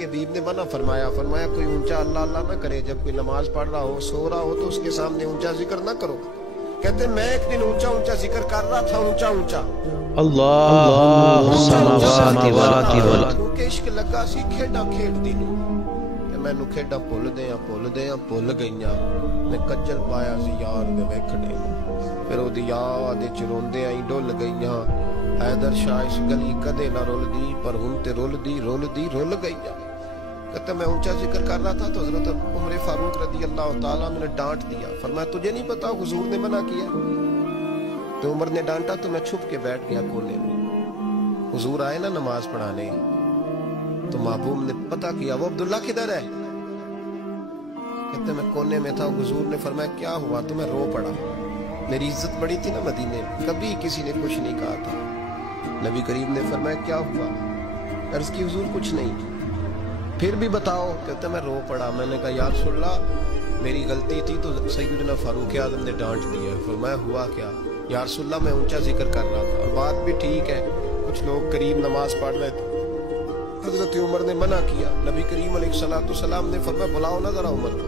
کی حبیب نے منع فرمایا، فرمایا کوئی اونچا اللہ اللہ نہ کرے، جب کوئی نماز پڑھ رہا ہو سو رہا ہو تو اس کے سامنے اونچا ذکر نہ کرو۔ کہتے میں ایک دن اونچا اونچا ذکر کر رہا تھا، اونچا اونچا کیونکہ عشق لگا سی کھیڈا کھیڈ دی نوں، مینوں کھیڈا بھول گئیاں، میں کجل پایا سی یار دے ویکھنے، پھر او دی یاد وچ روندے آئی ڈل گئیاں، حیدر شاہ اس گلی کدے نہ رول دی، پر ہن تے رول گئیاں۔ کہتا میں اونچا ذکر کر رہا تھا تو حضرت عمر فاروق رضی اللہ تعالیٰ نے ڈانٹ دیا، فرمایا تجھے نہیں پتا حضور نے منع کیا؟ تو عمر نے ڈانٹا تو میں چھپ کے بیٹھ گیا کونے میں۔ حضور آئے نا نماز پڑھانے تو محبوب نے پتا کیا وہ عبداللہ کدھر ہے؟ کہتے میں کونے میں تھا، حضور نے فرمایا کیا ہوا؟ تو میں رو پڑا، میری عزت بڑی تھی نا مدینے میں، کبھی کسی نے کچھ نہیں کہا تھا۔ نبی کریم نے فرمایا کیا ہوا؟ عرض کی حضور کچھ نہیں، پھر بھی بتاؤ۔ کہتے میں رو پڑا، میں نے کہا یا رسول اللہ میری غلطی تھی تو سیدنا فاروق اعظم نے ڈانٹ دیا۔ فرمایا ہوا کیا؟ یا رسول اللہ میں اونچا ذکر کر رہا تھا، اور بات بھی ٹھیک ہے، کچھ لوگ قریب نماز پڑھ رہے تھے، حضرت عمر نے منع کیا۔ نبی کریم علیہ السلام نے فرمایا بلاؤ نہ ذرا عمر کو،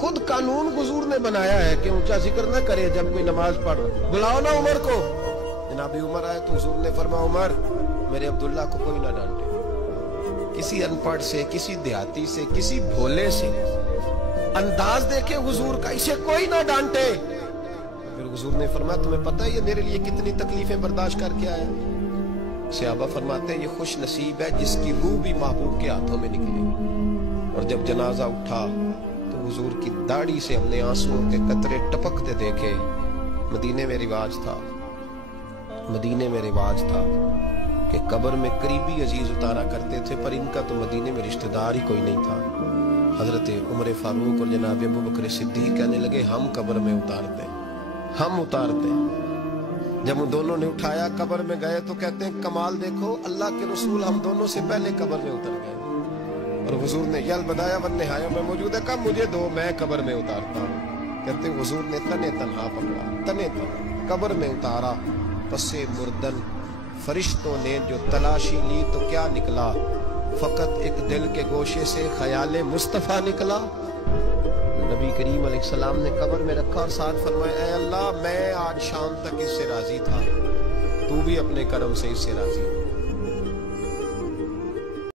خود قانون حضور نے بنایا ہے کہ اونچا ذکر نہ کرے جب کوئی نماز پڑھ رہا، بلاؤ نا عمر کو۔ جناب عمر آئے تو حضور نے فرمایا عمر میرے عبداللہ کو کوئی نہ ڈانٹے، کسی ان پڑھ سے، کسی دیہاتی سے، کسی بھولے سے انداز دیکھے حضور کا، اسے کوئی نہ ڈانٹے۔ پھر حضور نے فرمایا تمہیں پتہ ہے یہ میرے لیے کتنی تکلیفیں برداشت کر کے آیا؟ صحابہ فرماتے ہیں یہ خوش نصیب ہے جس کی روح بھی محبوب کے ہاتھوں میں نکلی۔ اور جب جنازہ اٹھا تو حضور کی داڑھی سے ہم نے آنسوؤں کے قطرے ٹپکتے دیکھے۔ مدینے میں رواج تھا کہ قبر میں قریبی عزیز اتارا کرتے تھے، پر ان کا تو مدینے میں رشتہ دار ہی کوئی نہیں تھا۔ حضرت عمر فاروق اور جناب ابو بکر صدیق کہنے لگے ہم قبر میں اتارتے ہیں۔ جب ان دونوں نے اٹھایا قبر میں گئے تو کہتے ہیں کمال دیکھو اللہ کے رسول ہم دونوں سے پہلے قبر میں اتر گئے، اور حضور نے یا البدایہ والنہایہ میں موجود ہے، کہا مجھے دو میں قبر میں اتارتا ہوں۔ کہتے ہیں حضور نے تنے تنہا پکڑا، قبر میں اتارا، پسے مردن فرشتوں نے جو تلاشی لی تو کیا نکلا؟ فقط ایک دل کے گوشے سے خیال مصطفیٰ نکلا۔ نبی کریم علیہ السلام نے قبر میں رکھا اور ساتھ فرمایا اے اللہ میں آج شام تک اس سے راضی تھا، تو بھی اپنے کرم سے اس سے راضی ہو۔